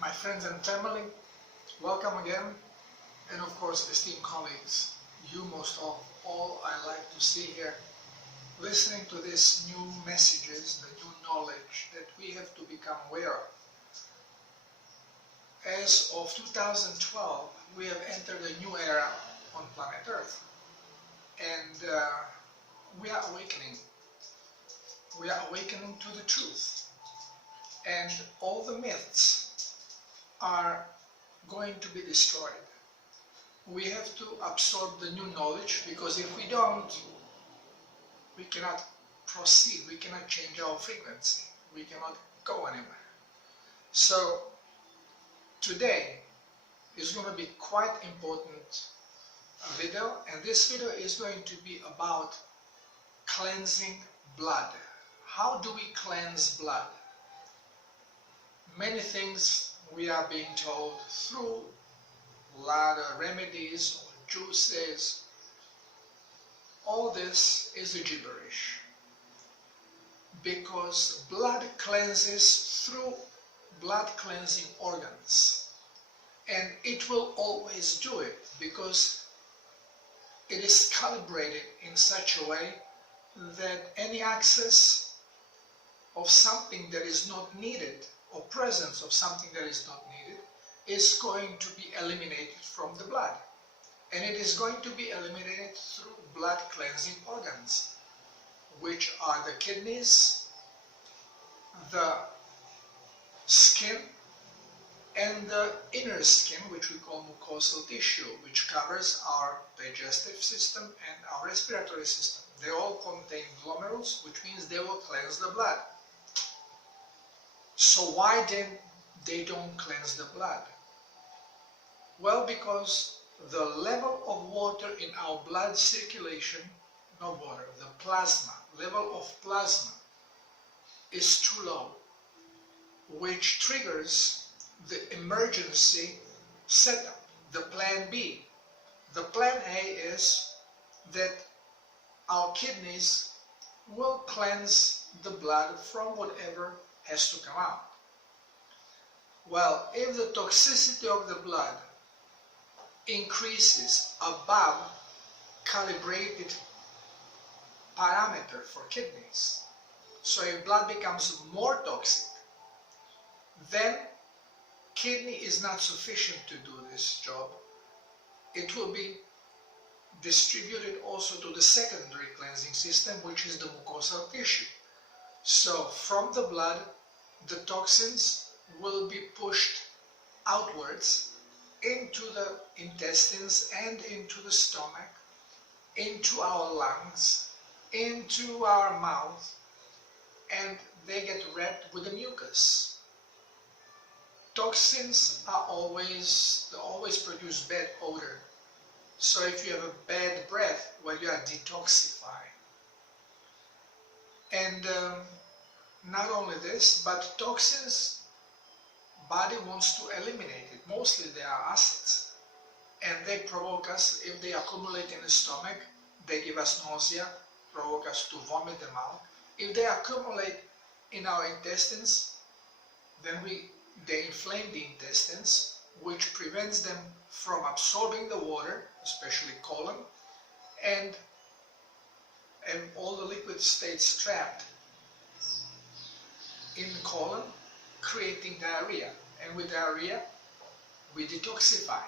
My friends and family, welcome again, and of course esteemed colleagues, you most of all I like to see here, listening to these new messages, the new knowledge that we have to become aware of. As of 2012, we have entered a new era on planet Earth, and we are awakening. We are awakening to the truth, and all the myths are going to be destroyed. We have to absorb the new knowledge, because if we don't, we cannot proceed, we cannot change our frequency, we cannot go anywhere. So today is going to be quite important video, and this video is going to be about cleansing blood. How do we cleanse blood? Many things we are being told through a lot of remedies or juices. All this is a gibberish, because blood cleanses through blood cleansing organs, and it will always do it because it is calibrated in such a way that any access of something that is not needed or presence of something that is not needed is going to be eliminated from the blood, and it is going to be eliminated through blood cleansing organs, which are the kidneys, the skin, and the inner skin, which we call mucosal tissue, which covers our digestive system and our respiratory system. They all contain glomerulus, which means they will cleanse the blood. So why then they don't cleanse the blood? Well, because the level of water in our blood circulation, not water, the plasma, level of plasma is too low, which triggers the emergency setup, the plan B. The plan A is that our kidneys will cleanse the blood from whatever has to come out. Well, if the toxicity of the blood increases above calibrated parameter for kidneys, so if blood becomes more toxic, then kidney is not sufficient to do this job. It will be distributed also to the secondary cleansing system, which is the mucosal tissue. So from the blood, the toxins will be pushed outwards into the intestines and into the stomach, into our lungs, into our mouth, and they get wrapped with the mucus. Toxins are always produce bad odor. So if you have a bad breath, well, you are detoxifying. And not only this, but toxins, body wants to eliminate it. Mostly they are acids, and they provoke us. If they accumulate in the stomach, they give us nausea, provoke us to vomit them out. If they accumulate in our intestines, then they inflame the intestines, which prevents them from absorbing the water, especially colon, and all the liquid stays trapped in the colon, creating diarrhea. And with diarrhea, we detoxify.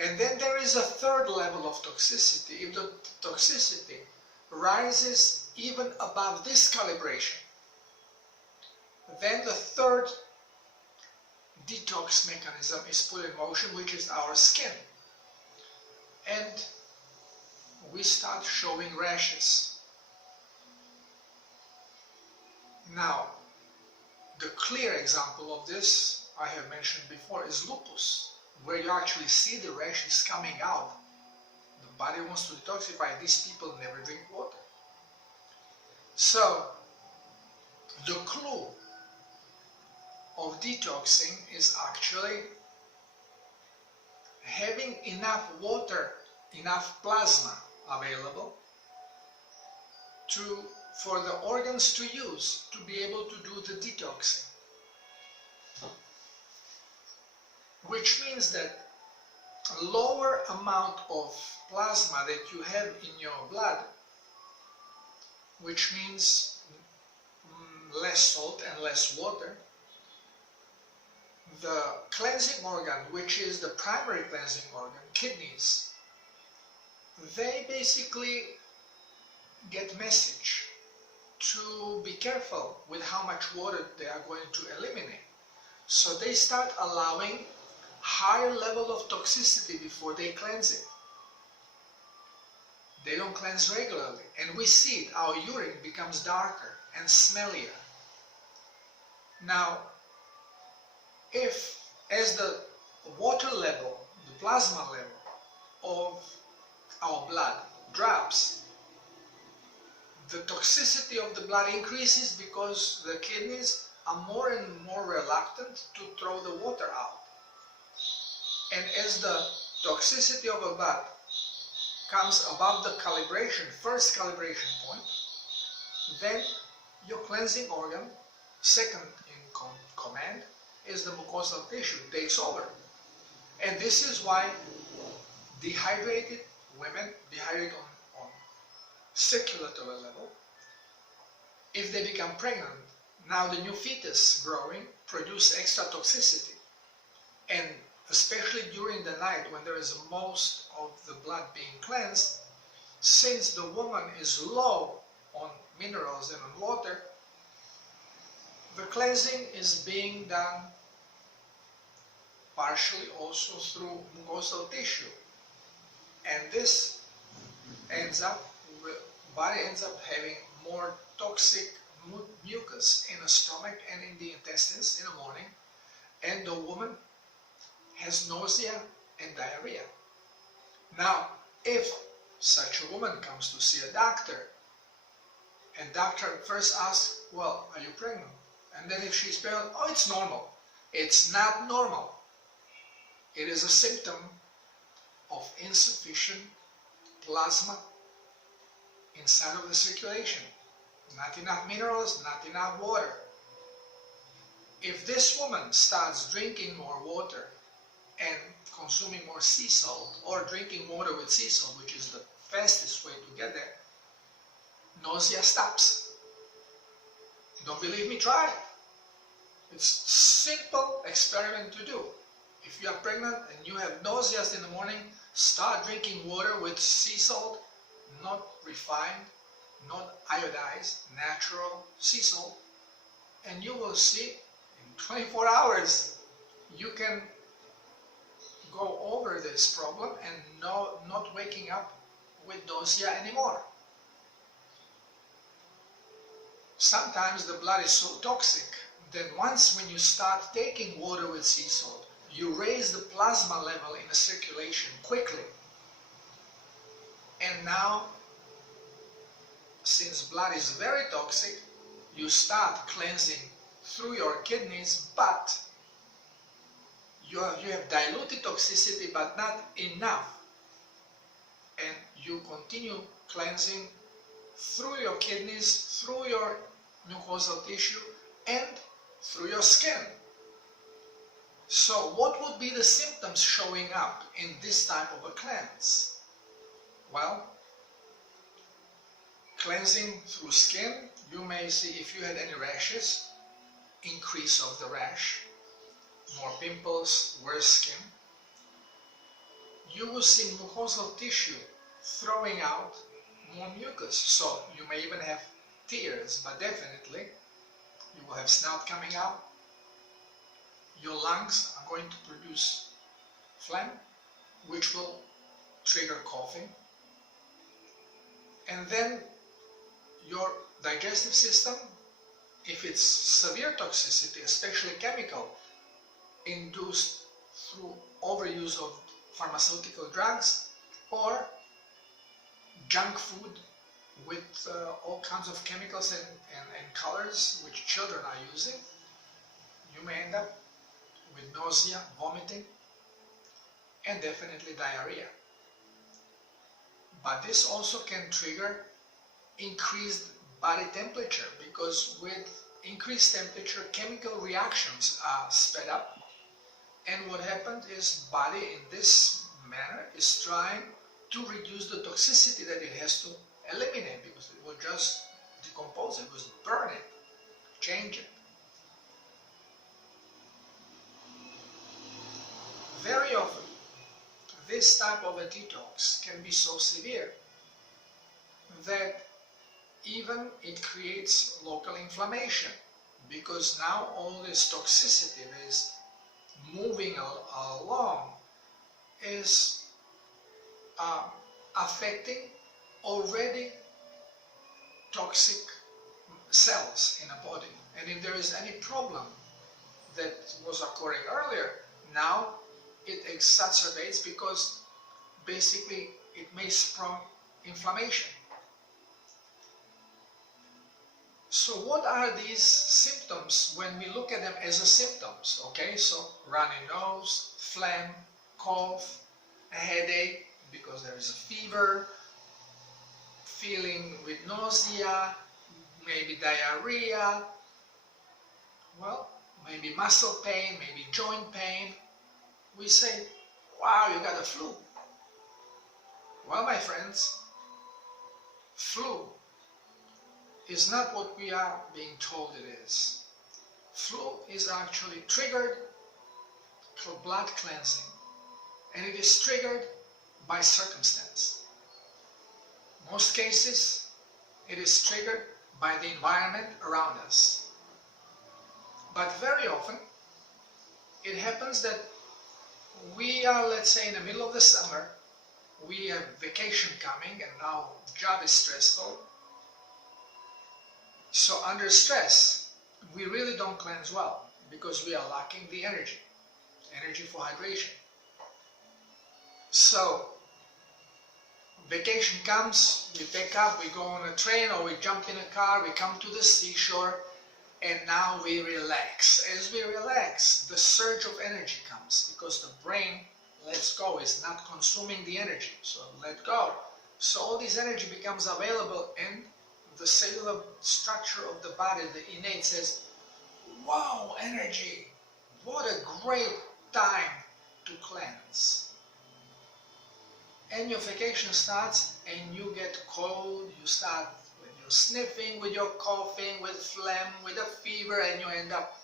And then there is a third level of toxicity. If the toxicity rises even above this calibration, then the third detox mechanism is put in motion, which is our skin. And we start showing rashes. Now, the clear example of this, I have mentioned before, is lupus, where you actually see the rashes coming out. The body wants to detoxify. These people never drink water. So, the clue of detoxing is actually having enough water, enough plasma available for the organs to use to be able to do the detoxing. which means that a lower amount of plasma that you have in your blood, which means less salt and less water, the cleansing organ, which is the primary cleansing organ, kidneys, they basically get message to be careful with how much water they are going to eliminate. So they start allowing higher level of toxicity before they cleanse it. They don't cleanse regularly, and we see it, our urine becomes darker and smellier. Now, if as the water level, the plasma level of our blood drops, the toxicity of the blood increases because the kidneys are more and more reluctant to throw the water out. And as the toxicity of the blood comes above the calibration, first calibration point, then your cleansing organ, second in command, is the mucosal tissue, takes over. And this is why dehydrated women, dehydrated on circulatory level, if they become pregnant, now the new fetus growing produce extra toxicity. And especially during the night when there is most of the blood being cleansed, since the woman is low on minerals and on water, the cleansing is being done partially also through mucosal tissue. And this ends up, body ends up having more toxic mucus in the stomach and in the intestines in the morning, and the woman has nausea and diarrhea. Now, if such a woman comes to see a doctor, and doctor first asks, well, are you pregnant? And then if she's pregnant, oh, it's normal. It's not normal. It is a symptom of insufficient plasma inside of the circulation. Not enough minerals, not enough water. If this woman starts drinking more water and consuming more sea salt, or drinking water with sea salt, which is the fastest way to get there, nausea stops. Don't believe me? Try it. It's a simple experiment to do. If you are pregnant and you have nausea in the morning, start drinking water with sea salt, not refined, not iodized, natural sea salt, and you will see in 24 hours you can go over this problem and not waking up with nausea anymore. Sometimes the blood is so toxic that once when you start taking water with sea salt, you raise the plasma level in the circulation quickly. And now, since blood is very toxic, you start cleansing through your kidneys, but you have diluted toxicity, but not enough. And you continue cleansing through your kidneys, through your mucosal tissue, and through your skin. So what would be the symptoms showing up in this type of a cleanse? Well, cleansing through skin, you may see if you had any rashes, increase of the rash, more pimples, worse skin. You will see mucosal tissue throwing out more mucus. So you may even have tears, but definitely you will have snout coming out. Your lungs are going to produce phlegm, which will trigger coughing. And then your digestive system, if it's severe toxicity, especially chemical, induced through overuse of pharmaceutical drugs or junk food with all kinds of chemicals and colors which children are using, you may end up with nausea, vomiting, and definitely diarrhea. But this also can trigger increased body temperature, because with increased temperature, chemical reactions are sped up, And what happened is body in this manner is trying to reduce the toxicity that it has to eliminate, because it will just decompose it, will burn it, change it. Very often, this type of a detox can be so severe that even it creates local inflammation, because now all this toxicity that is moving along is affecting already toxic cells in a body. And if there is any problem that was occurring earlier, now it exacerbates, because basically it may sprung inflammation. So what are these symptoms when we look at them as a symptoms? Okay, so runny nose, phlegm, cough, a headache because there is a fever, feeling with nausea, maybe diarrhea, well, maybe muscle pain, maybe joint pain. We say, wow, you got a flu. Well, my friends, flu is not what we are being told it is. Flu is actually triggered through blood cleansing, and it is triggered by circumstance. Most cases, it is triggered by the environment around us. But very often, it happens that we are, let's say, in the middle of the summer, we have vacation coming, and now job is stressful. So under stress, we really don't cleanse well, because we are lacking the energy for hydration. So vacation comes, we pick up, we go on a train, or we jump in a car, we come to the seashore, and now we relax. As we relax, the surge of energy comes, because the brain lets go, is not consuming the energy, so let go. So all this energy becomes available, and the cellular structure of the body, the innate, says, wow, energy, what a great time to cleanse. And your vacation starts, and you get cold, you start with your sniffing, with your coughing, with phlegm, with a fever, and you end up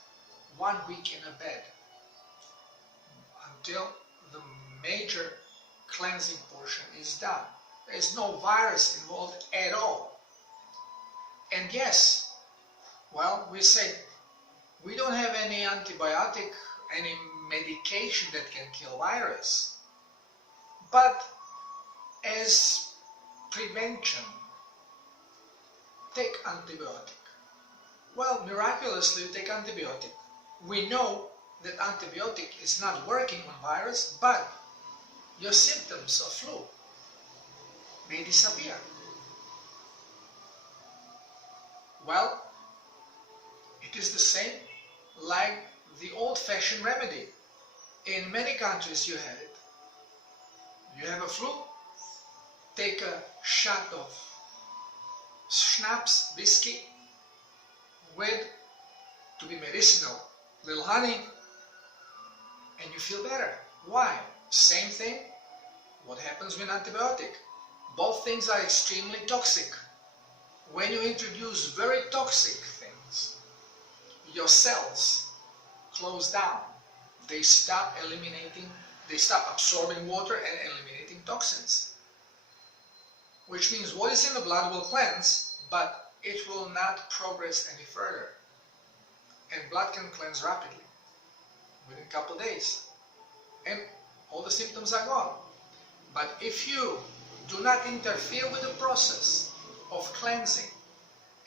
1 week in a bed until the major cleansing portion is done. There is no virus involved at all. And yes, well, we say we don't have any antibiotic, any medication that can kill virus. But as prevention, take antibiotic. Well, miraculously, you take antibiotic. We know that antibiotic is not working on virus, but your symptoms of flu may disappear. Well, it is the same like the old-fashioned remedy. In many countries you have it. You have a flu, take a shot of schnapps, whiskey, with, to be medicinal, little honey, and you feel better. Why? Same thing, what happens with antibiotic. Both things are extremely toxic. When you introduce very toxic things, your cells close down. They stop absorbing water and eliminating toxins. Which means what is in the blood will cleanse, but it will not progress any further. And blood can cleanse rapidly, within a couple of days. And all the symptoms are gone. But if you do not interfere with the process of cleansing,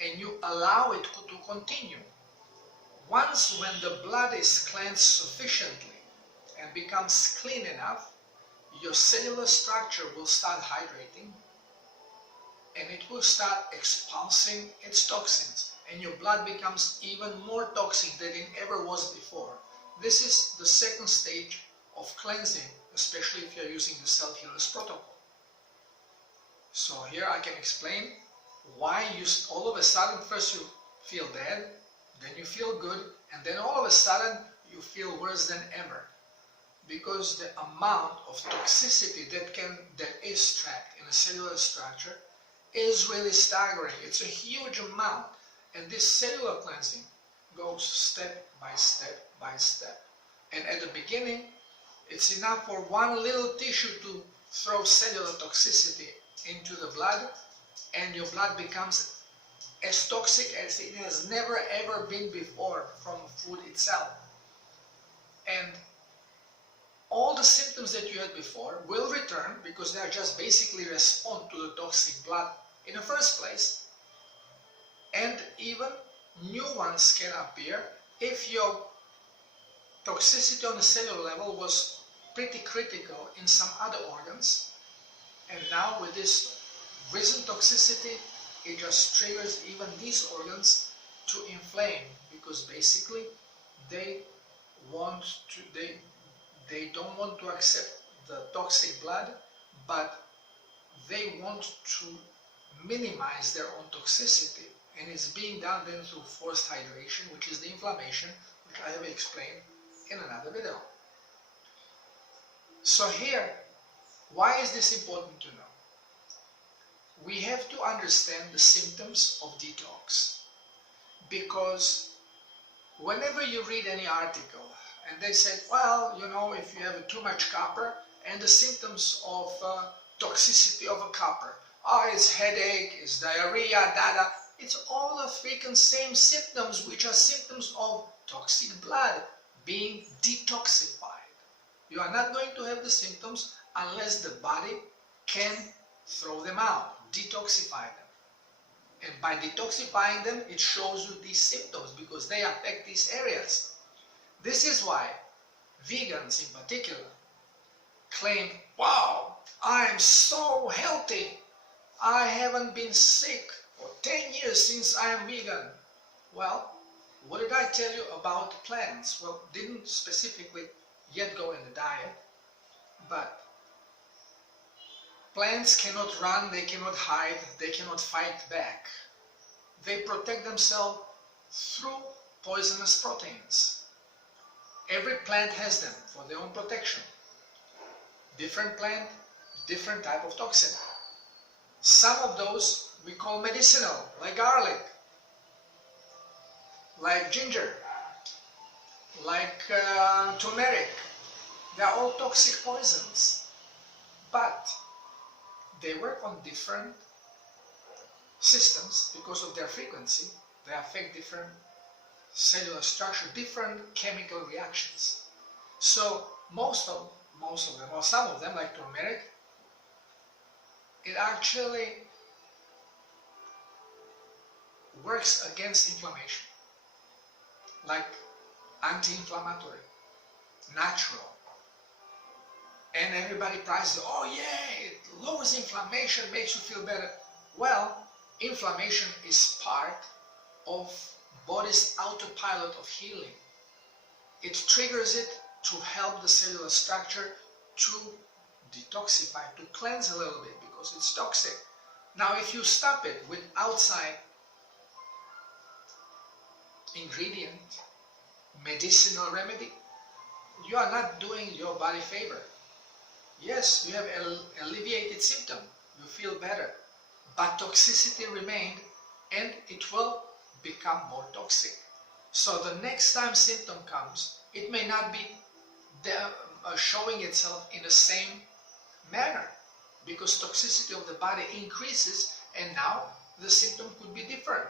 and you allow it to continue, once when the blood is cleansed sufficiently and becomes clean enough, your cellular structure will start hydrating, and it will start expulsing its toxins, and your blood becomes even more toxic than it ever was before. This is the second stage of cleansing, especially if you're using the Healyourself protocol. So here I can explain why you all of a sudden first you feel dead, then you feel good, and then all of a sudden you feel worse than ever. because the amount of toxicity that is trapped in a cellular structure is really staggering. It's a huge amount, and this cellular cleansing goes step by step by step. And at the beginning, it's enough for one little tissue to throw cellular toxicity into the blood, and your blood becomes as toxic as it has never ever been before from food itself. And all the symptoms that you had before will return because they are just basically respond to the toxic blood in the first place. And even new ones can appear if your toxicity on the cellular level was pretty critical in some other organs. And now with this risen toxicity, it just triggers even these organs to inflame, because basically they don't want to accept the toxic blood, but they want to minimize their own toxicity, and it's being done then through forced hydration, which is the inflammation, which I have explained in another video. So here, why is this important to know? We have to understand the symptoms of detox, because whenever you read any article and they say, well, you know, if you have too much copper, and the symptoms of toxicity of a copper, it's headache, it's diarrhea, it's all the freaking same symptoms, which are symptoms of toxic blood being detoxified. You are not going to have the symptoms unless the body can throw them out, detoxify them. And by detoxifying them, it shows you these symptoms because they affect these areas. This is why vegans in particular claim, wow, I am so healthy. I haven't been sick for 10 years since I am vegan. Well, what did I tell you about plants? Well, didn't specifically yet go in the diet, but plants cannot run, they cannot hide, they cannot fight back. They protect themselves through poisonous proteins. Every plant has them for their own protection. Different plant, different type of toxin. Some of those we call medicinal, like garlic, like ginger, like turmeric. They are all toxic poisons, but they work on different systems because of their frequency. They affect different cellular structure, different chemical reactions. So most of them, or some of them, like turmeric, it actually works against inflammation, like anti-inflammatory, natural. And everybody prizes, oh yeah, it lowers inflammation, makes you feel better. Well, inflammation is part of body's autopilot of healing. It triggers it to help the cellular structure to detoxify, to cleanse a little bit because it's toxic. Now if you stop it with outside ingredient, medicinal remedy, you are not doing your body favor. Yes, you have alleviated symptom, you feel better, but toxicity remained and it will become more toxic. So the next time symptom comes, it may not be showing itself in the same manner because toxicity of the body increases and now the symptom could be different.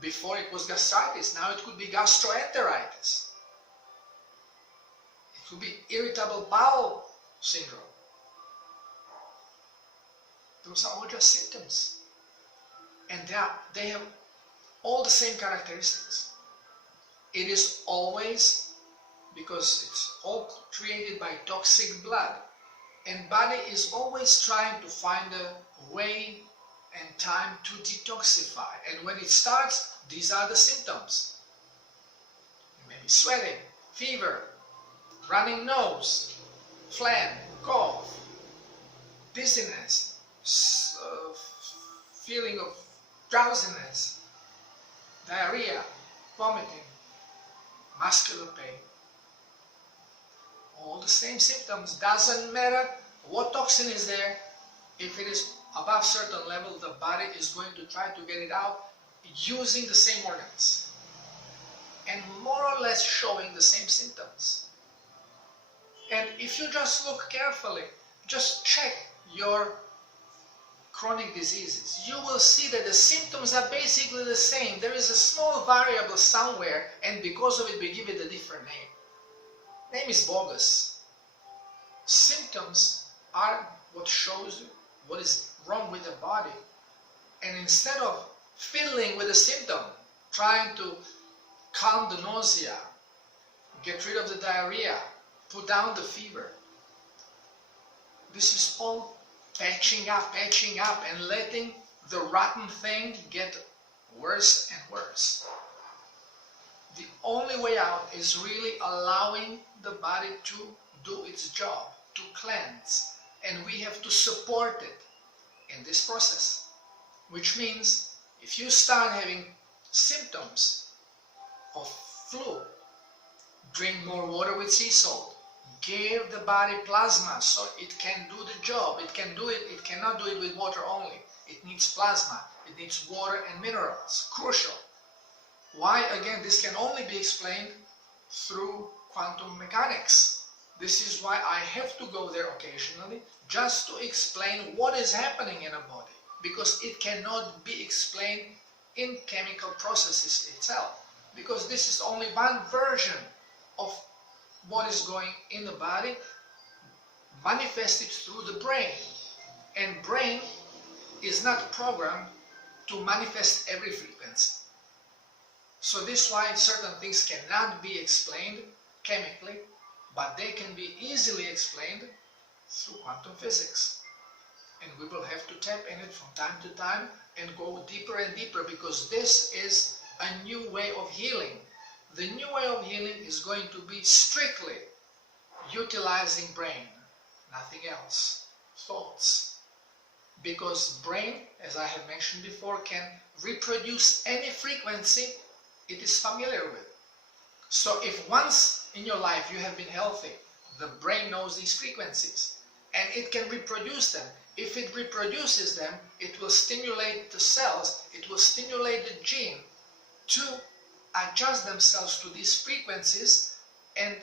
Before it was gastritis, now it could be gastroenteritis. It could be irritable bowel syndrome. Those are all just symptoms. And they have all the same characteristics. It is always, because it's all created by toxic blood, and body is always trying to find a way and time to detoxify. And when it starts, these are the symptoms. You may be sweating, fever, running nose, phlegm, cough, dizziness, feeling of drowsiness, diarrhea, vomiting, muscular pain. All the same symptoms. Doesn't matter what toxin is there. If it is above certain level, the body is going to try to get it out using the same organs and more or less showing the same symptoms. And if you just look carefully, just check your chronic diseases, you will see that the symptoms are basically the same. There is a small variable somewhere, and because of it we give it a different name. Name is bogus. Symptoms are what shows you what is wrong with the body. And instead of fiddling with the symptom, trying to calm the nausea, get rid of the diarrhea, put down the fever, this is all patching up, and letting the rotten thing get worse and worse. The only way out is really allowing the body to do its job, to cleanse, and we have to support it in this process. Which means if you start having symptoms of flu, drink more water with sea salt, give the body plasma so it can do the job. It can do it, it cannot do it with water only. It needs plasma, it needs water and minerals, crucial. Why? Again, this can only be explained through quantum mechanics. This is why I have to go there occasionally, just to explain what is happening in a body, because it cannot be explained in chemical processes itself, because this is only one version of what is going in the body, manifested through the brain. And brain is not programmed to manifest every frequency. So this is why certain things cannot be explained chemically, but they can be easily explained through quantum physics. And we will have to tap in it from time to time and go deeper and deeper, because this is a new way of healing. The new way of healing is going to be strictly utilizing brain, nothing else, thoughts. Because brain, as I have mentioned before, can reproduce any frequency it is familiar with. So if once in your life you have been healthy, the brain knows these frequencies and it can reproduce them. If it reproduces them, it will stimulate the cells, it will stimulate the gene to adjust themselves to these frequencies, and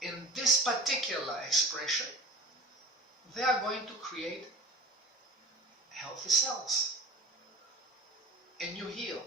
in this particular expression they are going to create healthy cells, and you heal.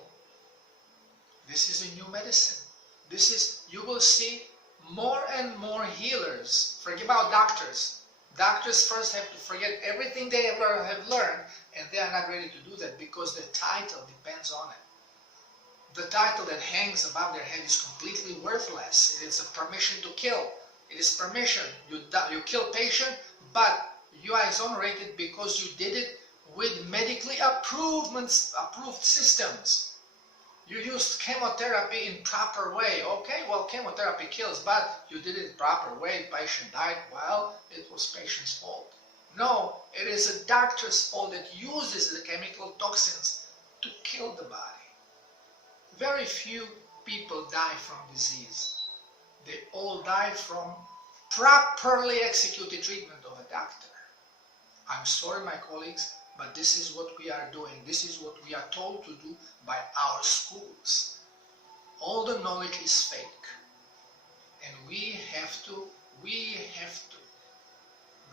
This is a new medicine. This is, you will see more and more healers. Forget about doctors. Doctors first have to forget everything they ever have learned, and they are not ready to do that because the title depends on it. The title that hangs above their head is completely worthless. It is a permission to kill. It is permission. You kill patient, but you are exonerated because you did it with medically approved systems. You used chemotherapy in proper way. Okay, well, chemotherapy kills, but you did it in proper way. Patient died. Well, it was patient's fault. No, it is a doctor's fault that uses the chemical toxins to kill the body. Very few people die from disease. They all die from properly executed treatment of a doctor. I'm sorry, my colleagues, but this is what we are doing. This is what we are told to do by our schools. All the knowledge is fake. And we have to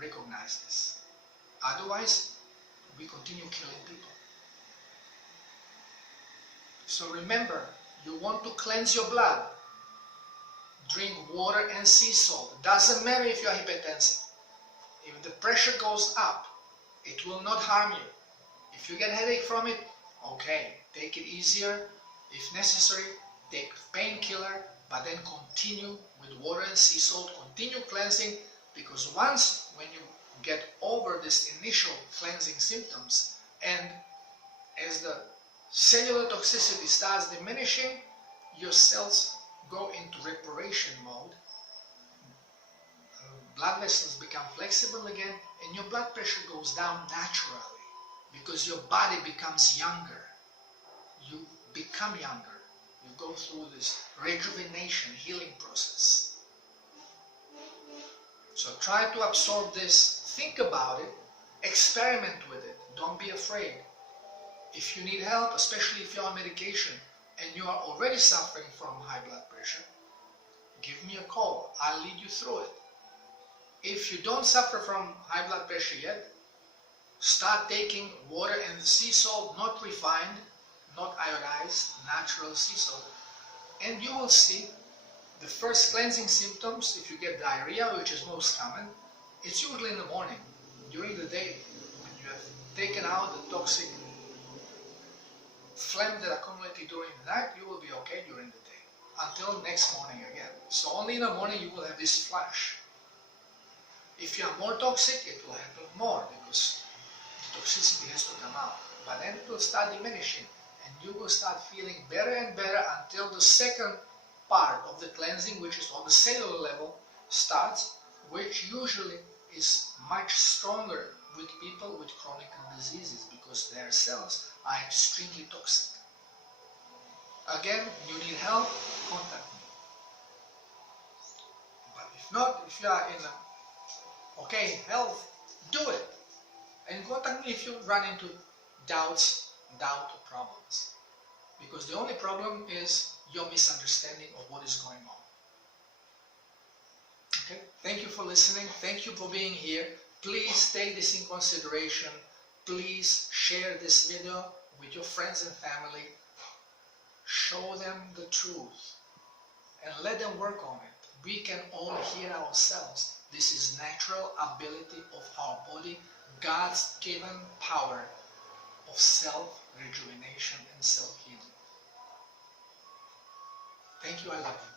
recognize this. Otherwise, we continue killing people. So remember, you want to cleanse your blood. Drink water and sea salt. Doesn't matter if you are hypertensive. If the pressure goes up, it will not harm you. If you get headache from it, okay, take it easier. If necessary, take painkiller, but then continue with water and sea salt. Continue cleansing, because once when you get over this initial cleansing symptoms, and as the cellular toxicity starts diminishing, your cells go into reparation mode. Blood vessels become flexible again, and your blood pressure goes down naturally, because your body becomes younger. You become younger. You go through this rejuvenation, healing process. So try to absorb this, think about it, experiment with it, don't be afraid. If you need help, especially if you're on medication and you are already suffering from high blood pressure, give me a call, I'll lead you through it. If you don't suffer from high blood pressure yet, start taking water and sea salt, not refined, not iodized, natural sea salt, and you will see the first cleansing symptoms. If you get diarrhea, which is most common, it's usually in the morning. During the day, when you have taken out the toxic phlegm that accumulated during the night, you will be okay during the day, until next morning again. So only in the morning you will have this flash. If you are more toxic, it will happen more, because the toxicity has to come out. But then it will start diminishing, and you will start feeling better and better until the second part of the cleansing, which is on the cellular level, starts, which usually is much stronger with people with chronic diseases, because their cells are extremely toxic. Again, you need help, contact me. But if not, if you are in okay health, do it. And contact me if you run into doubt or problems. Because the only problem is your misunderstanding of what is going on. Okay? Thank you for listening. Thank you for being here. Please take this in consideration. Please share this video with your friends and family. Show them the truth and let them work on it. We can all heal ourselves. This is natural ability of our body, God's given power of self-rejuvenation and self-healing. Thank you, I love you.